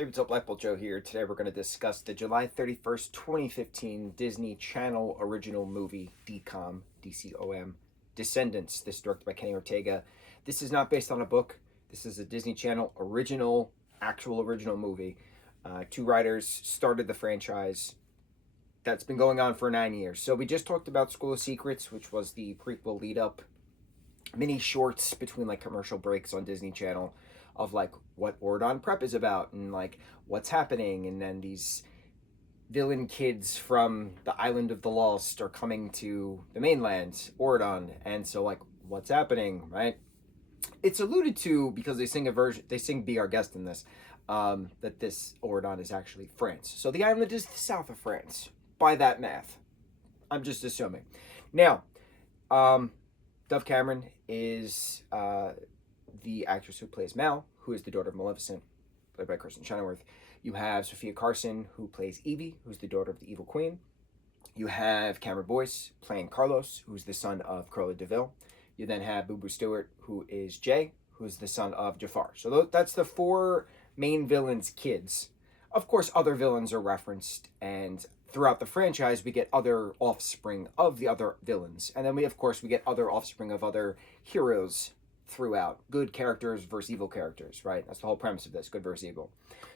Hey, what's up, lightboltjoe here. Today we're going to discuss the July 31st, 2015 Disney Channel original movie, DCOM, DCOM, Descendants. This is directed by Kenny Ortega. This is not based on a book. This is a Disney Channel actual original movie. Two writers started the franchise that's been going on for 9 years. So we just talked about School of Secrets, which was the prequel lead up, mini shorts between like commercial breaks on Disney Channel of like what Ordon Prep is about and like what's happening, and then these villain kids from the island of the lost are coming to the mainland, Ordon, and so like what's happening, right? It's alluded to because they sing Be Our Guest in this, that this Ordon is actually France. So the island is the south of France, by that math. I'm just assuming. Now, Dove Cameron is the actress who plays Mal, who is the daughter of Maleficent, played by Kristen Chenoweth. You have Sophia Carson, who plays Evie, who's the daughter of the Evil Queen. You have Cameron Boyce playing Carlos, who's the son of Cruella de Vil. You then have Boo Boo Stewart, who is Jay, who's the son of Jafar. So that's the four main villains' kids. Of course, other villains are referenced, and throughout the franchise, we get other offspring of the other villains. And then we get other offspring of other heroes throughout. Good characters versus evil characters, right? That's the whole premise of this, good versus evil.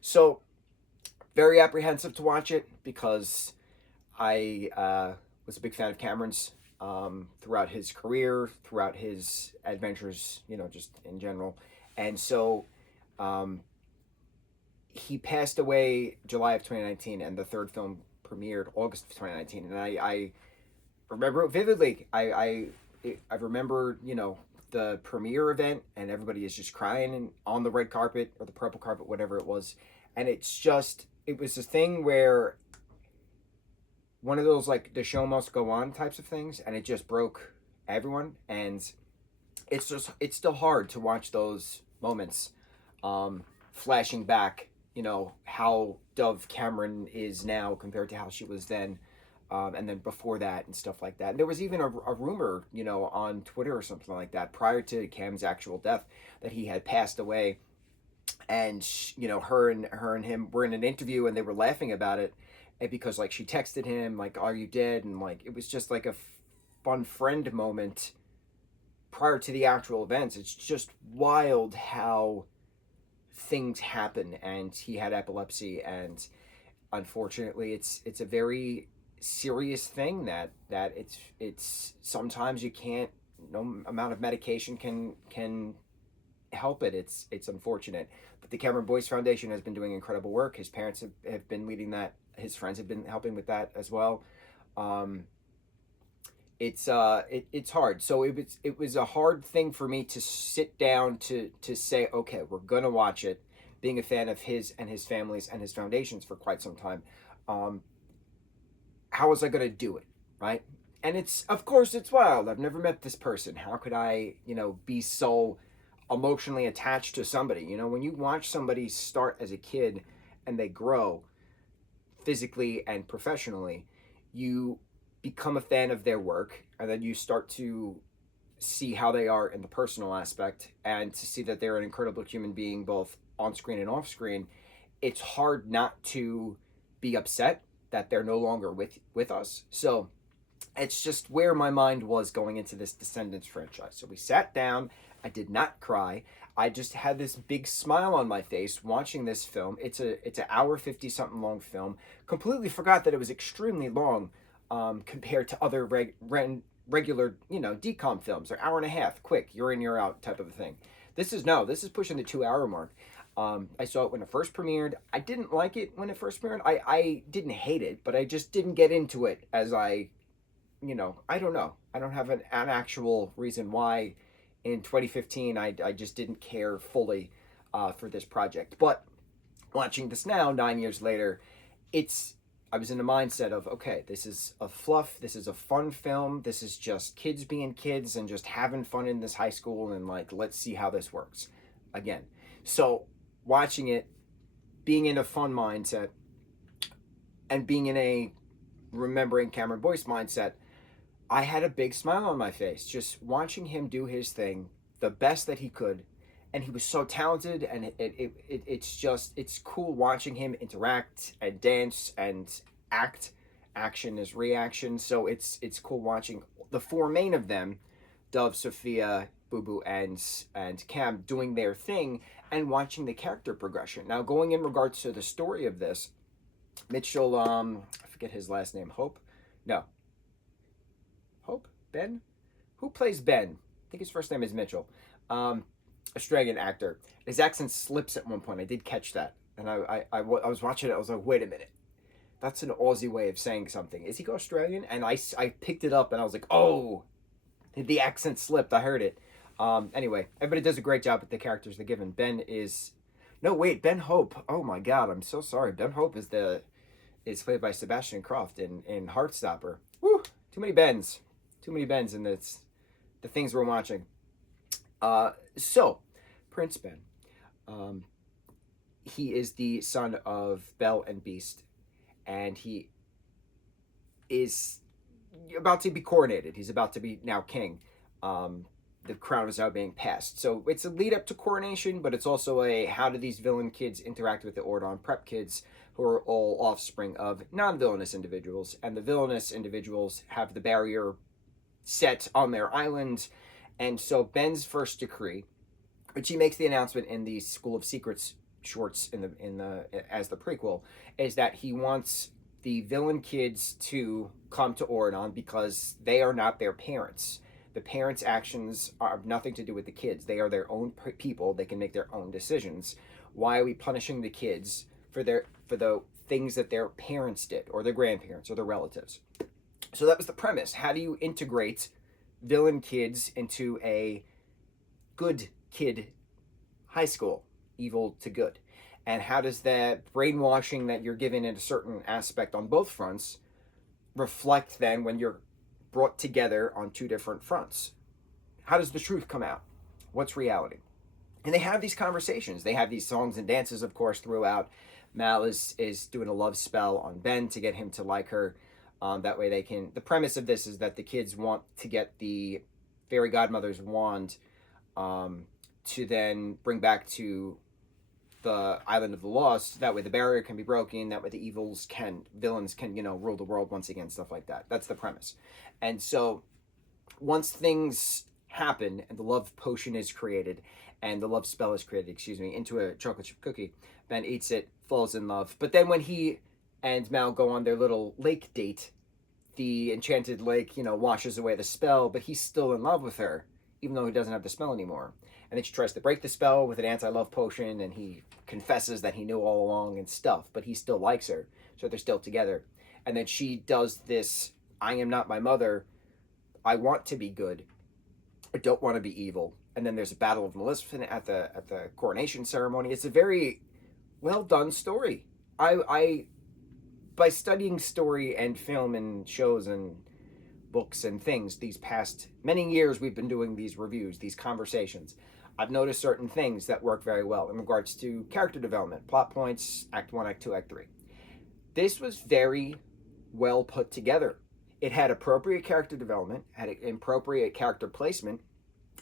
So, very apprehensive to watch it because I was a big fan of Cameron's throughout his career, throughout his adventures, just in general. And so, he passed away July of 2019, and the third film premiered August of 2019. And I remember it vividly. I remember, the premiere event, and everybody is just crying on the red carpet or the purple carpet, whatever it was. And it was a thing where one of those like the show must go on types of things, and it just broke everyone. And it's still hard to watch those moments, flashing back, how Dove Cameron is now compared to how she was then. And then before that and stuff like that. And there was even a rumor, on Twitter or something like that prior to Cam's actual death that he had passed away. And, her and him were in an interview and they were laughing about it, and because like she texted him like, "Are you dead?" And like, it was just like a fun friend moment prior to the actual events. It's just wild how things happen. And he had epilepsy, and unfortunately it's a very serious thing that it's sometimes you can't, no amount of medication can help it. It's unfortunate, but the Cameron Boyce Foundation has been doing incredible work. His parents have been leading that, his friends have been helping with that as well. It's hard. So it was a hard thing for me to sit down to say, okay, we're gonna watch it, being a fan of his and his family's and his foundations for quite some time. How was I going to do it, right? And of course, it's wild. I've never met this person. How could I, be so emotionally attached to somebody? When you watch somebody start as a kid and they grow physically and professionally, you become a fan of their work, and then you start to see how they are in the personal aspect, and to see that they're an incredible human being, both on screen and off screen. It's hard not to be upset that they're no longer with us. So it's just where my mind was going into this Descendants franchise. So we sat down. I did not cry. I just had this big smile on my face watching this film. It's an hour 50 something long film. Completely forgot that it was extremely long, compared to other regular DCOM films. They're hour and a half, quick, you're in, you're out type of a thing. This is pushing the 2 hour mark. I saw it when it first premiered. I didn't like it when it first premiered. I didn't hate it, but I just didn't get into it as I don't know. I don't have an actual reason why in 2015 I just didn't care fully for this project. But watching this now, 9 years later, I was in the mindset of, okay, this is a fluff, this is a fun film, this is just kids being kids and just having fun in this high school, and like, let's see how this works again. So watching it, being in a fun mindset, and being in a remembering Cameron Boyce mindset, I had a big smile on my face just watching him do his thing the best that he could, and he was so talented, and it's cool watching him interact and dance and act. Action is reaction, so it's cool watching the four main of them, Dove, Sophia, Boo Boo, and Cam, doing their thing, and watching the character progression. Now, going in regards to the story of this, Mitchell, I forget his last name. Hope Ben, who plays Ben? I think his first name is Mitchell. Australian actor. His accent slips at one point. I did catch that, and I was watching it. I was like, wait a minute, that's an Aussie way of saying something. Is he Australian? And I picked it up, and I was like, oh, the accent slipped. I heard it. Anyway, everybody does a great job with the characters they're given. Ben Hope. Oh my God, I'm so sorry. Ben Hope is played by Sebastian Croft in Heartstopper. Woo! Too many Bens, and it's the things we're watching. So Prince Ben, he is the son of Belle and Beast, and he is about to be coronated. He's about to be now king. The crown is now being passed. So it's a lead up to coronation, but it's also a how do these villain kids interact with the Ordon prep kids, who are all offspring of non-villainous individuals. And the villainous individuals have the barrier set on their island. And so Ben's first decree, which he makes the announcement in the School of Secrets shorts in the as the prequel, is that he wants the villain kids to come to Ordon because they are not their parents. The parents' actions have nothing to do with the kids. They are their own people. They can make their own decisions. Why are we punishing the kids for the things that their parents did, or their grandparents, or their relatives? So that was the premise. How do you integrate villain kids into a good kid high school, evil to good? And how does that brainwashing that you're given in a certain aspect on both fronts reflect then when you're brought together on two different fronts? How does the truth come out? What's reality? And they have these conversations. They have these songs and dances, of course, throughout. Mal is doing a love spell on Ben to get him to like her. That way they can... The premise of this is that the kids want to get the fairy godmother's wand to then bring back to the Island of the Lost. That way the barrier can be broken. That way the villains can, rule the world once again, stuff like that. That's the premise. And so once things happen and the love potion is created and the love spell is created, into a chocolate chip cookie, Ben eats it, falls in love. But then when he and Mal go on their little lake date, the enchanted lake, washes away the spell, but he's still in love with her, even though he doesn't have the spell anymore. And then she tries to break the spell with an anti-love potion, and he confesses that he knew all along and stuff, but he still likes her, so they're still together. And then she does this, I am not my mother, I want to be good, I don't want to be evil. And then there's a battle of Maleficent at the coronation ceremony. It's a very well done story. I by studying story and film and shows and books and things these past many years, we've been doing these reviews, these conversations. I've noticed certain things that work very well in regards to character development, plot points, Act 1, Act 2, Act 3. This was very well put together. It had appropriate character development, had appropriate character placement,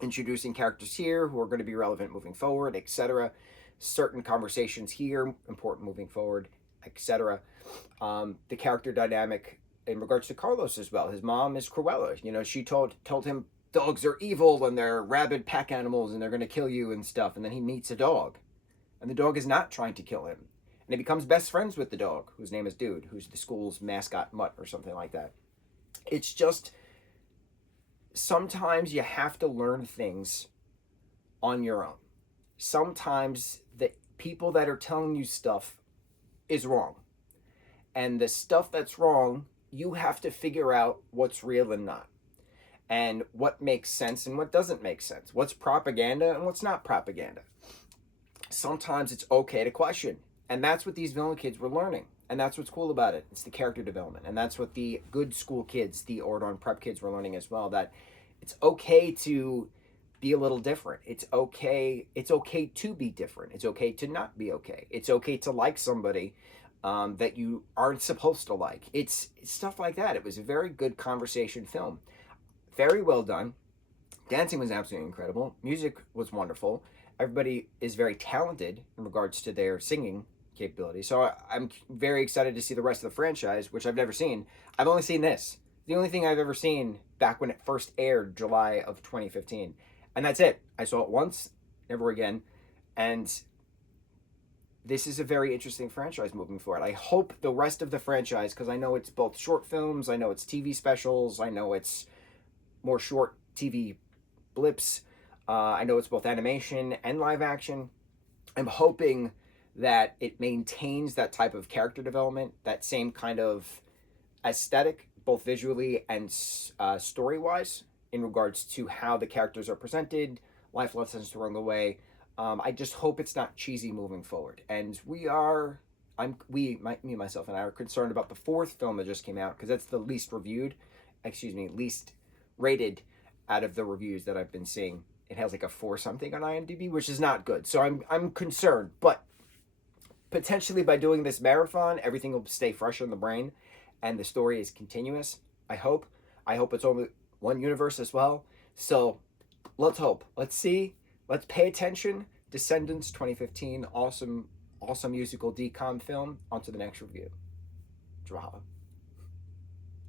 introducing characters here who are going to be relevant moving forward, etc. Certain conversations here, important moving forward, etc. The character dynamic in regards to Carlos as well. His mom is Cruella. She told him dogs are evil and they're rabid pack animals and they're going to kill you and stuff. And then he meets a dog. And the dog is not trying to kill him. And he becomes best friends with the dog, whose name is Dude, who's the school's mascot mutt or something like that. It's just, sometimes you have to learn things on your own. Sometimes the people that are telling you stuff is wrong. And the stuff that's wrong, you have to figure out what's real and not. And what makes sense and what doesn't make sense. What's propaganda and what's not propaganda. Sometimes it's okay to question. And that's what these villain kids were learning. And that's what's cool about it. It's the character development. And that's what the good school kids, the Ordon prep kids, were learning as well. That it's okay to be a little different. It's okay to be different. It's okay to not be okay. It's okay to like somebody that you aren't supposed to like. It's stuff like that. It was a very good conversation film. Very well done. Dancing was absolutely incredible. Music was wonderful. Everybody is very talented in regards to their singing capability. So I'm very excited to see the rest of the franchise, which I've never seen. I've only seen this. The only thing I've ever seen back when it first aired, July of 2015. And that's it. I saw it once, never again. And this is a very interesting franchise moving forward. I hope the rest of the franchise, because I know it's both short films, I know it's TV specials, I know it's more short TV blips, I know it's both animation and live action. I'm hoping that it maintains that type of character development, that same kind of aesthetic, both visually and story-wise, in regards to how the characters are presented, life lessons along the way. I just hope it's not cheesy moving forward. And me, myself, and I are concerned about the fourth film that just came out because that's the least rated out of the reviews that I've been seeing. It has like a 4 something on IMDb, which is not good. So I'm concerned, but potentially by doing this marathon, everything will stay fresh in the brain, and the story is continuous. I hope. I hope it's only one universe as well. So let's hope. Let's see. Let's pay attention. Descendants 2015, awesome musical decom film. On to the next review. Mahalo.